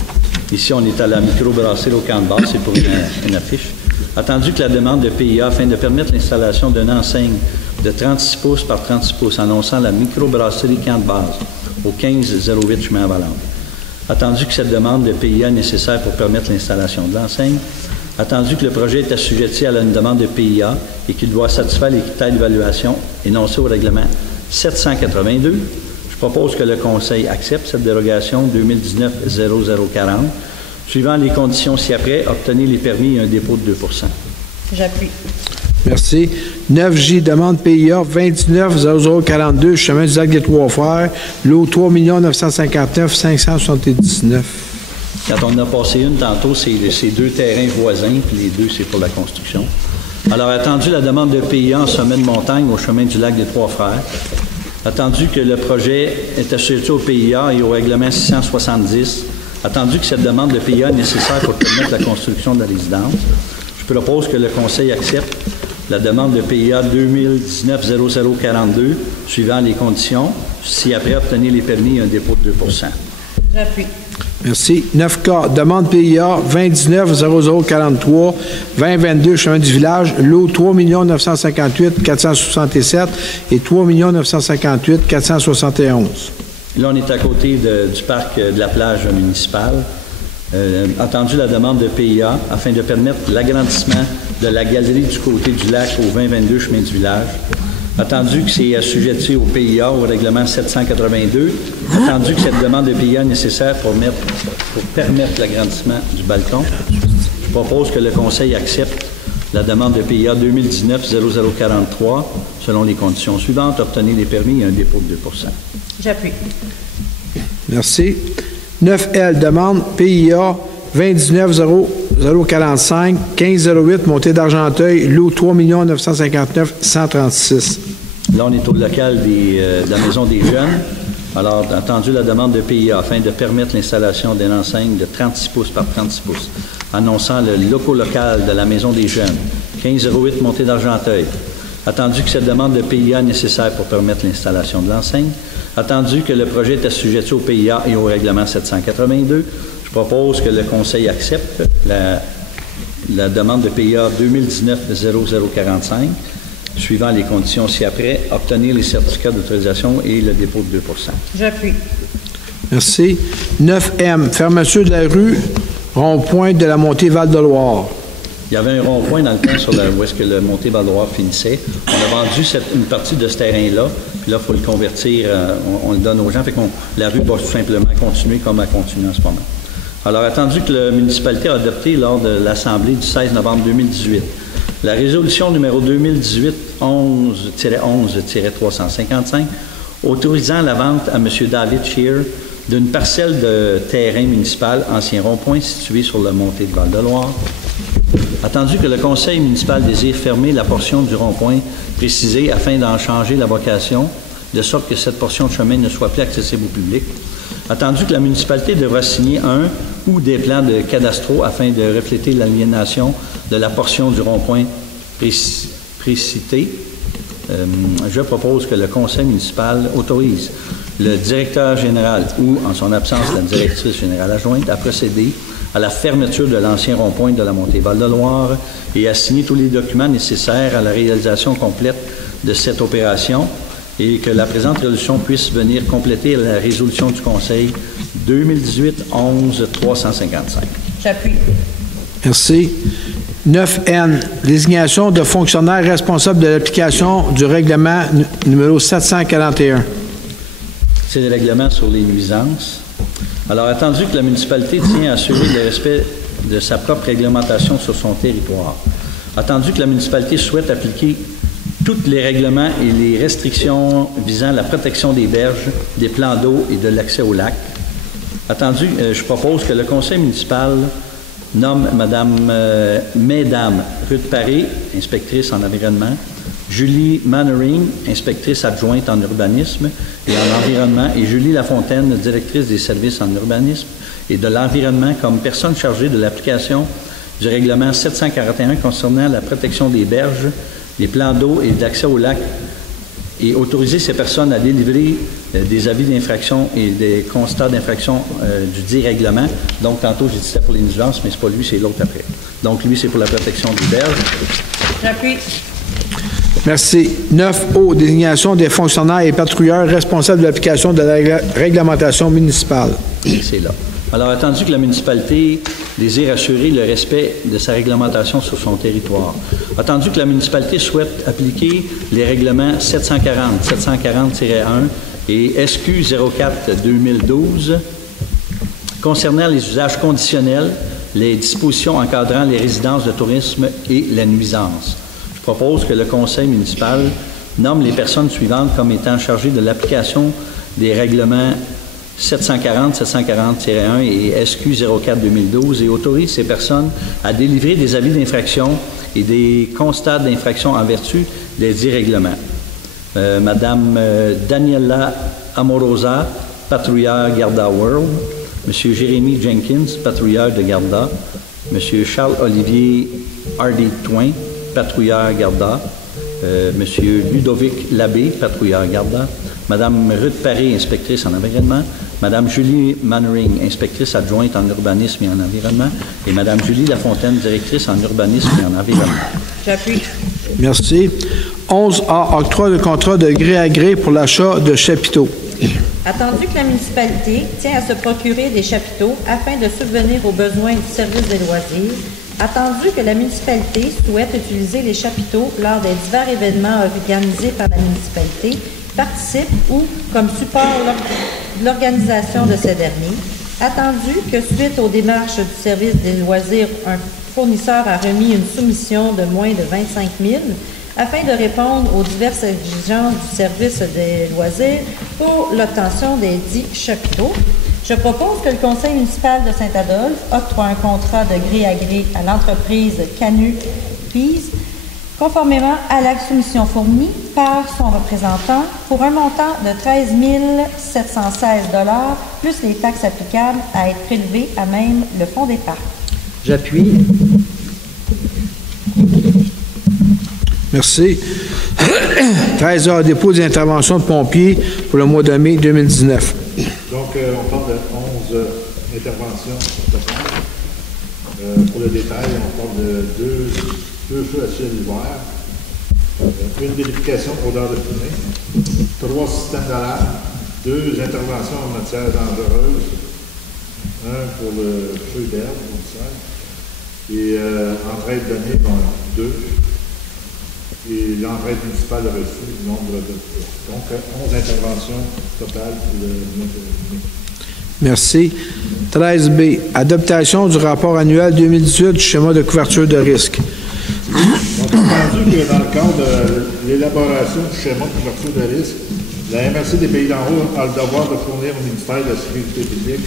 Ici, on est à la microbrasserie au camp de base, c'est pour une affiche. Attendu que la demande de PIA afin de permettre l'installation d'une enseigne de 36 pouces par 36 pouces annonçant la microbrasserie camp de base au 1508 chemin Avalanche. Attendu que cette demande de PIA est nécessaire pour permettre l'installation de l'enseigne. Attendu que le projet est assujetti à une demande de PIA et qu'il doit satisfaire les critères d'évaluation énoncés au règlement 782, je propose que le Conseil accepte cette dérogation 2019-0040, suivant les conditions ci-après, obtenir les permis et un dépôt de 2 %. J'appuie. Merci. 9J, demande PIA 29-0042, chemin du lac des Trois-Frères, lot 3 959 579. Quand on a passé une tantôt, c'est deux terrains voisins, puis les deux, c'est pour la construction. Alors, attendu la demande de PIA en sommet de montagne au chemin du lac des Trois-Frères, attendu que le projet est assujetti au PIA et au règlement 670, attendu que cette demande de PIA est nécessaire pour permettre la construction de la résidence, je propose que le Conseil accepte la demande de PIA 2019-0042, suivant les conditions. Si après obtenir les permis, un dépôt de 2 %. J'appuie. Merci. 9K, demande PIA 2019-0043, 2022 Chemin du Village, lot 3 958 467 et 3 958 471. Là, on est à côté du parc de la plage municipale. Entendu la demande de PIA afin de permettre l'agrandissement de la galerie du côté du lac au 2022 Chemin du Village. Attendu que c'est assujetti au PIA, au règlement 782. Attendu que cette demande de PIA est nécessaire pour permettre l'agrandissement du balcon. Je propose que le Conseil accepte la demande de PIA 2019-0043 selon les conditions suivantes. Obtenir les permis et un dépôt de 2 %. J'appuie. Merci. 9L, demande PIA 2019-0045, 1508, Montée d'Argenteuil, lot 3 959 136. Là, on est au local de la Maison des Jeunes. Alors, entendu la demande de PIA afin de permettre l'installation d'une enseigne de 36 pouces par 36 pouces, annonçant le local de la Maison des Jeunes, 1508, Montée d'Argenteuil. Attendu que cette demande de PIA est nécessaire pour permettre l'installation de l'enseigne. Attendu que le projet est assujetti au PIA et au règlement 782, je propose que le Conseil accepte la demande de PIA 2019-0045, suivant les conditions ci-après, obtenir les certificats d'autorisation et le dépôt de 2 %. J'appuie. Merci. 9M, fermeture de la rue rond-point de la montée Val-de-Loire. Il y avait un rond-point dans le coin où est-ce que le montée Val-de-Loire finissait. On a vendu une partie de ce terrain-là, puis là, il faut le convertir, on le donne aux gens, fait que la rue va tout simplement continuer comme elle continue en ce moment. Alors, attendu que la municipalité a adopté lors de l'Assemblée du 16 novembre 2018, la résolution numéro 2018-11-355 autorisant la vente à M. David Scheer d'une parcelle de terrain municipal, ancien rond-point situé sur la montée de Val-de-Loire. Attendu que le conseil municipal désire fermer la portion du rond-point précisée afin d'en changer la vocation, de sorte que cette portion de chemin ne soit plus accessible au public. Attendu que la municipalité devra signer un ou des plans de cadastraux afin de refléter l'aliénation de la portion du rond-point précité, je propose que le conseil municipal autorise le directeur général ou, en son absence, la directrice générale adjointe à procéder à la fermeture de l'ancien rond-point de la montée Val-de-Loire et à signer tous les documents nécessaires à la réalisation complète de cette opération et que la présente résolution puisse venir compléter la résolution du Conseil 2018-11-355. J'appuie. Merci. 9N, désignation de fonctionnaires responsables de l'application du règlement numéro 741. C'est le règlement sur les nuisances. Alors, attendu que la municipalité tient à assurer le respect de sa propre réglementation sur son territoire, attendu que la municipalité souhaite appliquer tous les règlements et les restrictions visant la protection des berges, des plans d'eau et de l'accès au lac, attendu, je propose que le conseil municipal nomme Mesdames Ruth Paré, inspectrice en environnement, Julie Mannering, inspectrice adjointe en urbanisme et en environnement, et Julie Lafontaine, directrice des services en urbanisme et de l'environnement, comme personne chargée de l'application du règlement 741 concernant la protection des berges, des plans d'eau et d'accès au lac, et autoriser ces personnes à délivrer des avis d'infraction et des constats d'infraction du dit règlement. Donc, tantôt, j'ai dit c'était pour les nuisances, mais c'est pas lui, c'est l'autre après. Donc, lui, c'est pour la protection des berges. J'appuie. Merci. 9O, désignation des fonctionnaires et patrouilleurs responsables de l'application de la réglementation municipale. C'est là. Alors, attendu que la municipalité désire assurer le respect de sa réglementation sur son territoire, attendu que la municipalité souhaite appliquer les règlements 740, 740-1 et SQ 04-2012 concernant les usages conditionnels, les dispositions encadrant les résidences de tourisme et la nuisance. Je propose que le conseil municipal nomme les personnes suivantes comme étant chargées de l'application des règlements 740, 740-1 et SQ 04-2012 et autorise ces personnes à délivrer des avis d'infraction et des constats d'infraction en vertu des dits règlements. Madame Daniela Amorosa, patrouilleur Garda World, Monsieur Jérémy Jenkins, patrouilleur de Garda, Monsieur Charles-Olivier Hardy-Twain, patrouilleur-garda. Monsieur Ludovic Labbé, patrouilleur-garda. Madame Ruth Paré, inspectrice en environnement. Madame Julie Mannering, inspectrice adjointe en urbanisme et en environnement. Et Madame Julie Lafontaine, directrice en urbanisme et en environnement. J'appuie. Merci. 11A, octroi de contrat de gré à gré pour l'achat de chapiteaux. Attendu que la municipalité tient à se procurer des chapiteaux afin de subvenir aux besoins du service des loisirs, attendu que la municipalité souhaite utiliser les chapiteaux lors des divers événements organisés par la municipalité, participe ou comme support de l'organisation de ces derniers, attendu que suite aux démarches du service des loisirs, un fournisseur a remis une soumission de moins de 25 000 afin de répondre aux diverses exigences du service des loisirs pour l'obtention des dits chapiteaux. Je propose que le Conseil municipal de Saint-Adolphe octroie un contrat de gré à gré à l'entreprise Canu Pease, conformément à la soumission fournie par son représentant pour un montant de 13 716 $ plus les taxes applicables à être prélevées à même le fonds d'épargne. J'appuie. Merci. 13 heures, dépôt des interventions de pompiers pour le mois de mai 2019. Donc, on parle de 11 interventions totales. Pour le détail, on parle de deux feux à ciel ouvert, une vérification odeur de fumée, 3 systèmes d'alarme, 2 interventions en matière dangereuse, un pour le feu d'herbe, et entraide donnée, 2. Et l'entraide municipale a reçu le nombre de feux. Donc, 11 interventions totales pour le mois de mai. Merci. 13B, adaptation du rapport annuel 2018 du schéma de couverture de risque. Donc, entendu que dans le cadre de l'élaboration du schéma de couverture de risque, la MRC des Pays d'en haut a le devoir de fournir au ministère de la Sécurité publique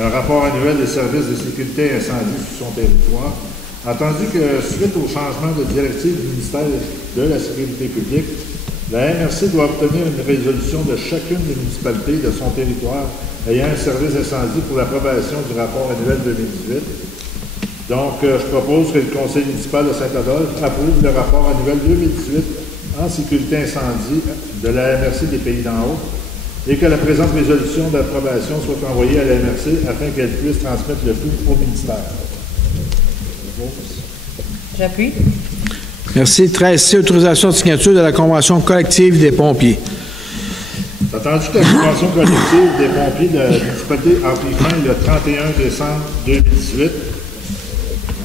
un rapport annuel des services de sécurité incendie sur son territoire. Entendu que suite au changement de directive du ministère de la Sécurité publique, la MRC doit obtenir une résolution de chacune des municipalités de son territoire ayant un service incendie pour l'approbation du rapport annuel 2018. Donc, je propose que le Conseil municipal de Saint-Adolphe approuve le rapport annuel 2018 en sécurité incendie de la MRC des Pays d'en haut et que la présente résolution d'approbation soit envoyée à la MRC afin qu'elle puisse transmettre le tout au ministère. J'appuie. Merci. 13C, autorisation de signature de la convention collective des pompiers. C'est attendu que la convention collective des pompiers de la municipalité a pris fin le 31 décembre 2018.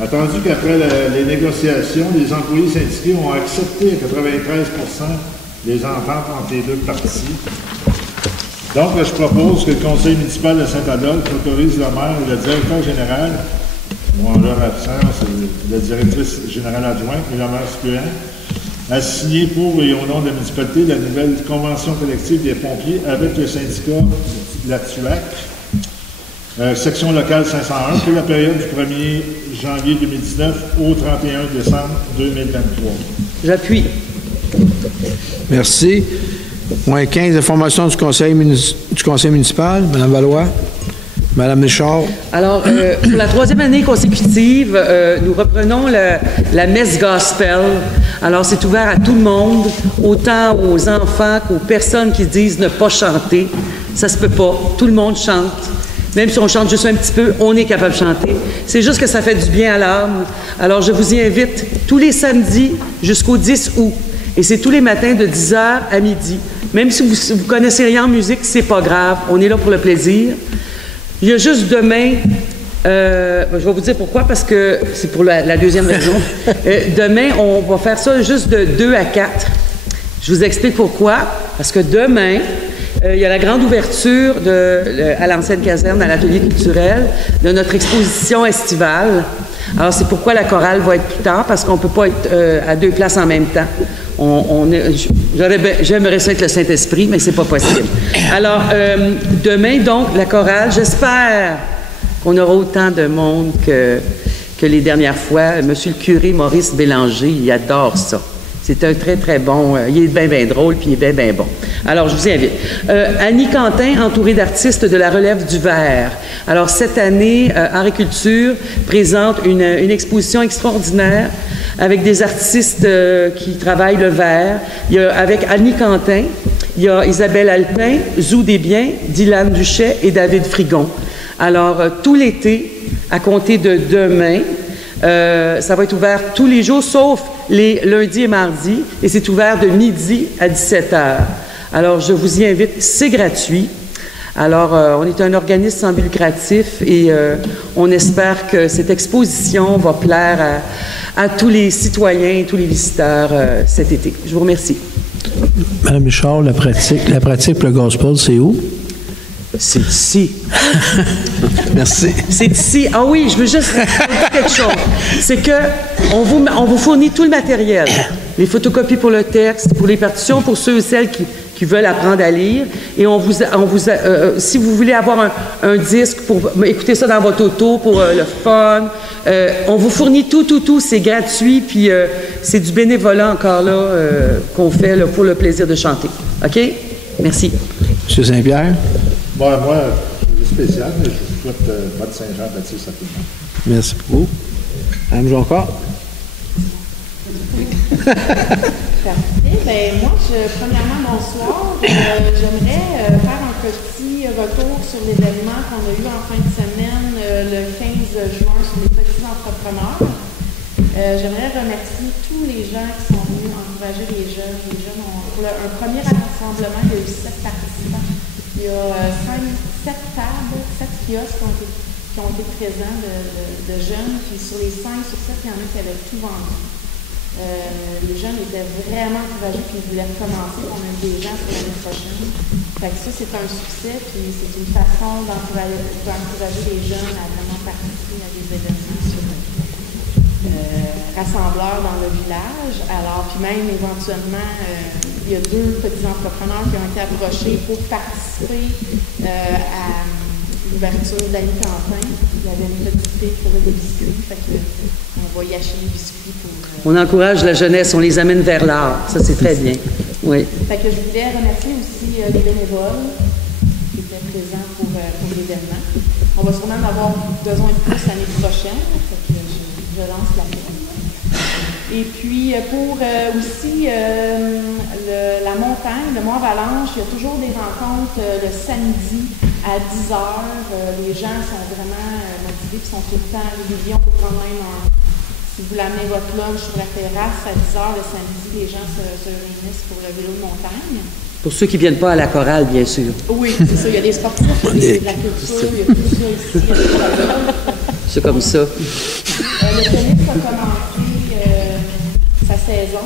Attendu qu'après les négociations, les employés syndiqués ont accepté à 93% les ententes entre les deux parties. Donc, je propose que le Conseil municipal de Saint-Adolphe autorise le maire et le directeur général, ou en leur absence, la directrice générale adjointe et le maire suppléant, à signer pour et au nom de la municipalité la nouvelle convention collective des pompiers avec le syndicat la TUAC, section locale 501, pour la période du 1er janvier 2019 au 31 décembre 2023. J'appuie. Merci. Point 15, information du conseil municipal. Mme Valois. Mme Richard. Alors, pour la 3e année consécutive, nous reprenons la messe gospel. Alors, c'est ouvert à tout le monde, autant aux enfants qu'aux personnes qui disent ne pas chanter. Ça se peut pas. Tout le monde chante. Même si on chante juste un petit peu, on est capable de chanter. C'est juste que ça fait du bien à l'âme. Alors, je vous y invite tous les samedis jusqu'au 10 août. Et c'est tous les matins de 10h à midi. Même si vous ne connaissez rien en musique, c'est pas grave. On est là pour le plaisir. Il y a juste demain, je vais vous dire pourquoi, parce que c'est pour la deuxième raison. Demain, on va faire ça juste de 2 à 4. Je vous explique pourquoi. Parce que demain, il y a la grande ouverture à l'ancienne caserne, à l'atelier culturel, de notre exposition estivale. Alors, c'est pourquoi la chorale va être plus tard, parce qu'on ne peut pas être à 2 places en même temps. J'aimerais ça être le Saint-Esprit, mais c'est pas possible. Alors, demain, donc, la chorale, j'espère qu'on aura autant de monde que les dernières fois. Monsieur le curé Maurice Bélanger, il adore ça. C'est un très, très bon... il est bien, bien drôle, puis il est bien, bien bon. Alors, je vous invite. Annie Quentin, entourée d'artistes de la relève du verre. Alors, cette année, Art et Culture présente une exposition extraordinaire avec des artistes qui travaillent le verre. Il y a, avec Annie Quentin, il y a Isabelle Alpin, Zou Desbiens, Dylan Duchet et David Frigon. Alors, tout l'été, à compter de demain, ça va être ouvert tous les jours, sauf les lundis et mardis, et c'est ouvert de midi à 17h. Alors, je vous y invite, c'est gratuit. Alors, on est un organisme sans but lucratif et on espère que cette exposition va plaire à tous les citoyens et tous les visiteurs cet été. Je vous remercie. Mme Richard, la pratique pour le gospel, c'est où? C'est ici. Merci. C'est ici. Ah oui, je veux juste rajouter quelque chose. C'est que on vous fournit tout le matériel. Les photocopies pour le texte, pour les partitions, pour ceux et celles qui veulent apprendre à lire. Et si vous voulez avoir un disque pour écouter ça dans votre auto, pour le fun, on vous fournit tout. C'est gratuit, puis c'est du bénévolat encore là qu'on fait là, pour le plaisir de chanter. OK? Merci. M. Saint-Pierre? Moi, c'est spécial, mais je vous souhaite bonne Saint-Jean-Baptiste à tout le monde. Merci beaucoup. Mme Jonca? Bien, moi, premièrement, bonsoir. J'aimerais faire un petit retour sur l'événement qu'on a eu en fin de semaine, le 15 juin, sur les petits entrepreneurs. J'aimerais remercier tous les gens qui sont venus encourager les jeunes. Les jeunes pour un premier rassemblement, il y a eu 7 participants. Il y a 7 tables, 7 kiosques qui ont été présents de jeunes. Puis sur les 5 sur 7, il y en a qui avaient tout vendu. Les jeunes étaient vraiment encouragés puis ils voulaient recommencer. On a eu des gens pour l'année prochaine. Fait que ça, c'est un succès. Puis c'est une façon d'encourager les jeunes à vraiment participer à des événements rassembleurs dans le village. Alors, puis même éventuellement, il y a 2 petits entrepreneurs qui ont été approchés pour participer à l'ouverture d'Annie Quentin. Il y avait une petite fille qui faisait des biscuits. Fait que, on va y acheter des biscuits pour... On encourage la jeunesse, on les amène vers l'art. Ça, c'est très bien. Oui. Fait que je voulais remercier aussi les bénévoles qui étaient présents pour l'événement. On va sûrement en avoir besoin de plus l'année prochaine. Fait que je lance la main. Et puis, pour aussi la montagne, le Mont-Avalanche, il y a toujours des rencontres le samedi à 10h. Les gens sont vraiment motivés et sont tout le temps réguliers. On peut prendre même si vous voulez amener votre lunch sur la terrasse à 10h le samedi, les gens se réunissent pour le vélo de montagne. Pour ceux qui ne viennent pas à la chorale, bien sûr. Oui, c'est ça. Il y a des sportifs, il y a de la culture, il y a tout ça ici. C'est comme ça. Le tennis a commencé sa saison.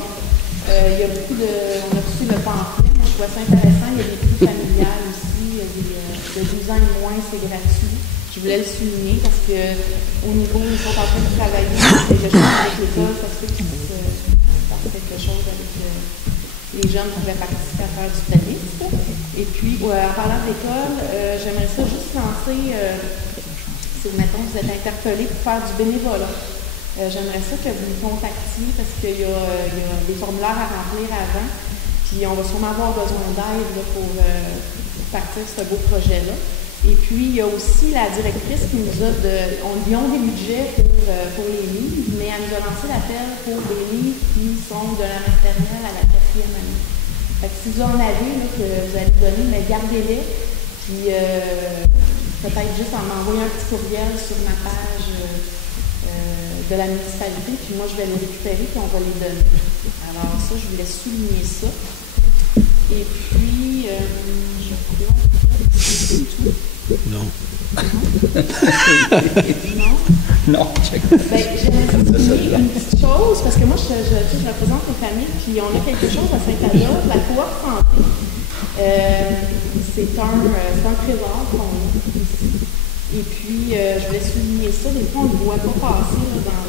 Il y a on a reçu le pamphlet. Moi, je trouve ça intéressant. Il y a des prix familiales aussi. Il y a de 12 ans et moins, c'est gratuit. Je voulais le souligner parce qu'au niveau, ils sont en train de travailler quelque chose avec l'école. Ça se fait qu'ils fassent quelque chose avec les jeunes qui pouvaient participer à faire du tennis. Et puis, en parlant de l'école, j'aimerais ça juste lancer, si mettons, vous êtes interpellés pour faire du bénévolat. J'aimerais ça que vous nous contactiez parce qu'il y a des formulaires à remplir avant. Puis on va sûrement avoir besoin d'aide pour partir ce beau projet-là. Et puis, il y a aussi la directrice qui nous a ils ont des budgets pour les livres, mais elle nous a lancé l'appel pour des livres qui sont de la maternelle à la 4e année. Fait que si vous en avez là, que vous allez donner, mais gardez-les. Puis peut-être juste en m'envoyant un petit courriel sur ma page de la municipalité, puis moi je vais les récupérer puis on va les donner. Alors ça, je voulais souligner ça. Et puis, je crois que c'est tout. Non. Non? J'aimerais souligner une petite chose, parce que moi, je représente une famille, puis on a quelque chose à Saint-Adolphe, la coop santé. C'est un trésor qu'on a ici. Et puis, je voulais souligner ça. Des fois, on ne le voit pas passer là, dans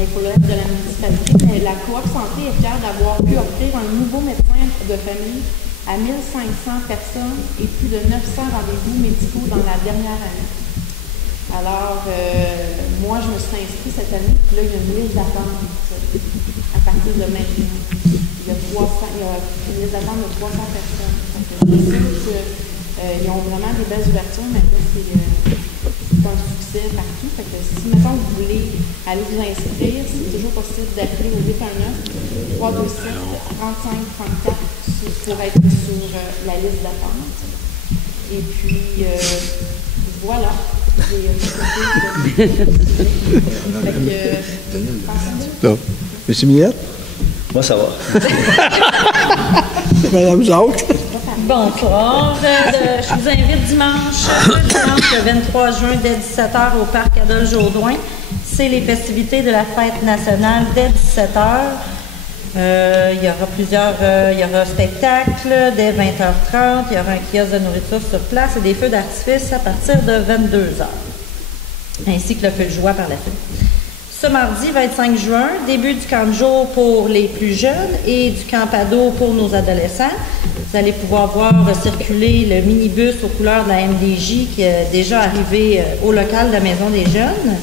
les colonnes de la municipalité, mais la coop santé est fière d'avoir pu offrir un nouveau médecin de famille à 1500 personnes et plus de 900 rendez-vous médicaux dans la dernière année. Alors, moi, je me suis inscrite cette année, puis là, il y a une liste d'attente à partir de maintenant. Il y a une liste d'attente de 300 personnes. Donc, c'est sûr qu'ils ont vraiment des belles ouvertures, mais là, c'est un succès partout. Fait que si, mettons, vous voulez aller vous inscrire, c'est toujours possible d'appeler au 819-327-3534 pour être sur la liste d'attente. Et puis, voilà. Monsieur Millette? Moi, ça va. Madame Jacques? Bonsoir. Je vous invite dimanche le 23 juin dès 17h au parc Adolphe Jodoin. C'est les festivités de la fête nationale dès 17h. Il y aura spectacle dès 20h30. Il y aura un kiosque de nourriture sur place et des feux d'artifice à partir de 22h. Ainsi que le feu de joie par la suite. Ce mardi 25 juin, début du camp de jour pour les plus jeunes et du camp ado pour nos adolescents. Vous allez pouvoir voir circuler le minibus aux couleurs de la MDJ qui est déjà arrivé au local de la Maison des Jeunes.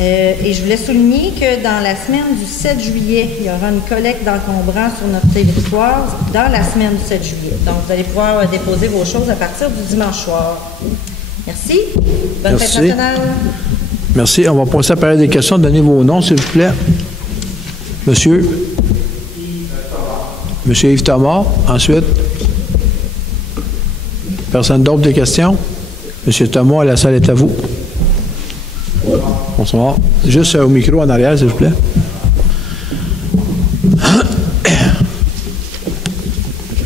Et je voulais souligner que dans la semaine du 7 juillet, il y aura une collecte d'encombrants sur notre territoire dans la semaine du 7 juillet. Donc, vous allez pouvoir déposer vos choses à partir du dimanche soir. Merci. Bonne fête nationale. Merci. On va passer à la période des questions. Donnez vos noms, s'il vous plaît. Monsieur. Monsieur Yves Thomas. Ensuite. Personne d'autre des questions? Monsieur Thomas, la salle est à vous. Bonsoir. Juste au micro en arrière, s'il vous plaît.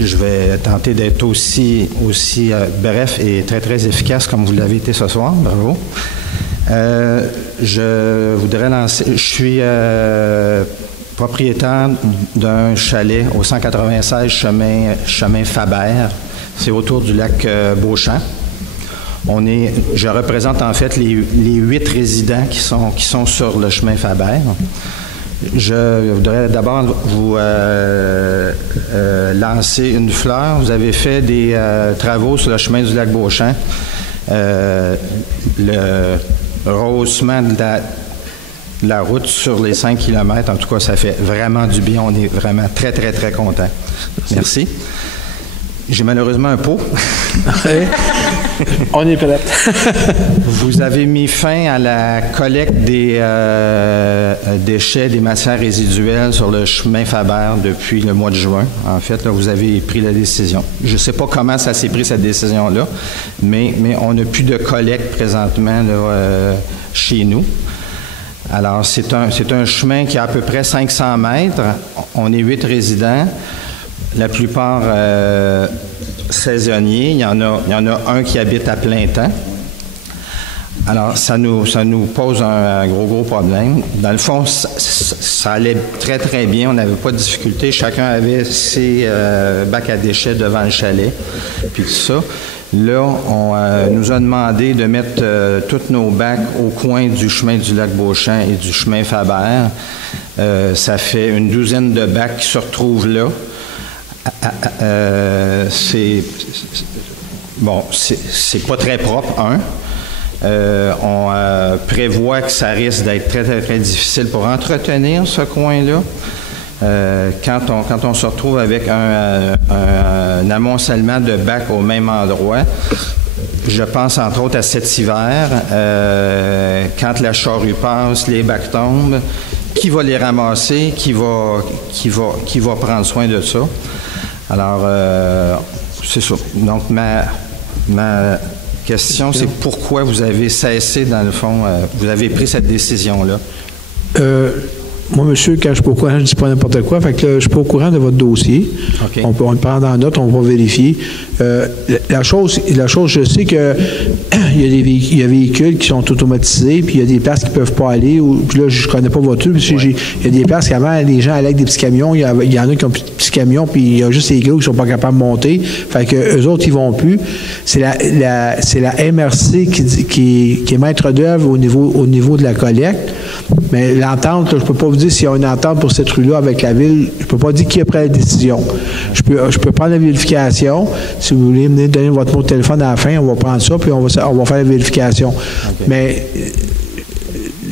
Je vais tenter d'être aussi bref et très, très efficace comme vous l'avez été ce soir. Bravo. Je voudrais lancer... Je suis propriétaire d'un chalet au 196 chemin Faber. C'est autour du lac Beauchamp. Je représente en fait les 8 résidents qui sont sur le chemin Faber. Je voudrais d'abord vous lancer une fleur. Vous avez fait des travaux sur le chemin du lac Beauchamp. Le rehaussement de la route sur les 5 km, en tout cas, ça fait vraiment du bien. On est vraiment très, très, très contents. Merci. J'ai malheureusement un pot. On est prêt. Vous avez mis fin à la collecte des déchets, des matières résiduelles sur le chemin Faber depuis le mois de juin. En fait, là, vous avez pris la décision. Je ne sais pas comment ça s'est pris, cette décision-là, mais on n'a plus de collecte présentement là, chez nous. Alors, c'est un chemin qui a à peu près 500 mètres. On est 8 résidents. La plupart saisonniers. Il y en a un qui habite à plein temps. Alors, ça nous pose un gros problème. Dans le fond, ça allait très, très bien. On n'avait pas de difficulté. Chacun avait ses bacs à déchets devant le chalet, puis tout ça. Là, on nous a demandé de mettre tous nos bacs au coin du chemin du lac Beauchamp et du chemin Faber. Ça fait une douzaine de bacs qui se retrouvent là. C'est pas très propre, on prévoit que ça risque d'être très, très, très difficile pour entretenir ce coin-là. Quand on se retrouve avec un amoncellement de bacs au même endroit, je pense entre autres à cet hiver, quand la charrue passe, les bacs tombent, qui va les ramasser, qui va prendre soin de ça? Alors, c'est ça. Donc, ma question, c'est pourquoi vous avez cessé, dans le fond, vous avez pris cette décision-là? Moi, monsieur, quand je suis pas au courant, je dis pas n'importe quoi. Fait que je suis pas au courant de votre dossier. Okay. On le prend dans la note, on va vérifier. La chose, je sais que il y a des véhicules qui sont automatisés, puis il y a des places qui peuvent pas aller. Puis là, je connais pas votre truc, parce que il y a des places qu'avant, les gens allaient avec des petits camions. Il y en a qui ont des petits camions, puis il y a juste les gros qui sont pas capables de monter. Fait que eux autres, ils vont plus. C'est la MRC qui est maître d'œuvre au niveau de la collecte. Mais l'entente, je peux pas vous dire s'il y a une entente pour cette rue-là avec la ville. Je peux pas dire qui a pris la décision. Je peux prendre la vérification. Si vous voulez me donner votre mot de téléphone à la fin, on va prendre ça, puis on va faire la vérification. Okay. Mais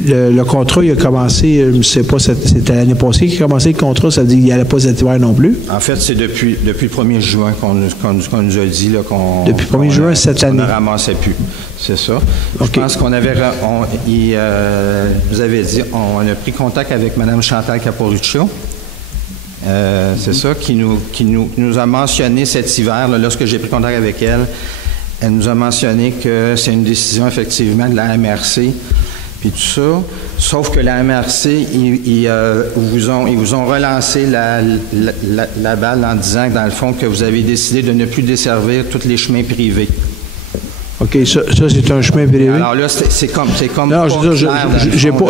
le contrat, il a commencé, je ne sais pas, c'était l'année passée qu'il a commencé le contrat, ça veut dire qu'il n'y allait pas cet hiver non plus? En fait, c'est depuis le 1er juin qu'on nous a dit qu'on... Depuis le 1er juin cette année? On ne ramassait plus, c'est ça. Okay. Je pense qu'on avait... vous avez dit, on a pris contact avec Mme Chantal Caporuccio. C'est ça, qui nous a mentionné cet hiver, là, lorsque j'ai pris contact avec elle, elle nous a mentionné que c'est une décision effectivement de la MRC, puis tout ça, sauf que la MRC, ils vous ont relancé la balle en disant que dans le fond, que vous avez décidé de ne plus desservir tous les chemins privés. OK, ça c'est un chemin privé? Alors là, c'est comme... Non,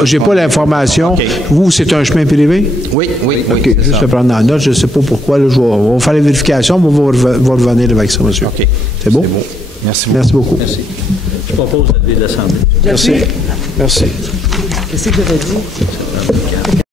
j'ai pas l'information. Okay. Vous, c'est un chemin privé? Oui. OK, juste le prendre en note. Je ne sais pas pourquoi. Là, on va faire la vérification, mais on va revenir avec ça, monsieur. OK. C'est bon? C'est bon. Merci beaucoup. Merci beaucoup. Merci. Je propose de l'Assemblée. Merci. Qu'est-ce que j'avais dit?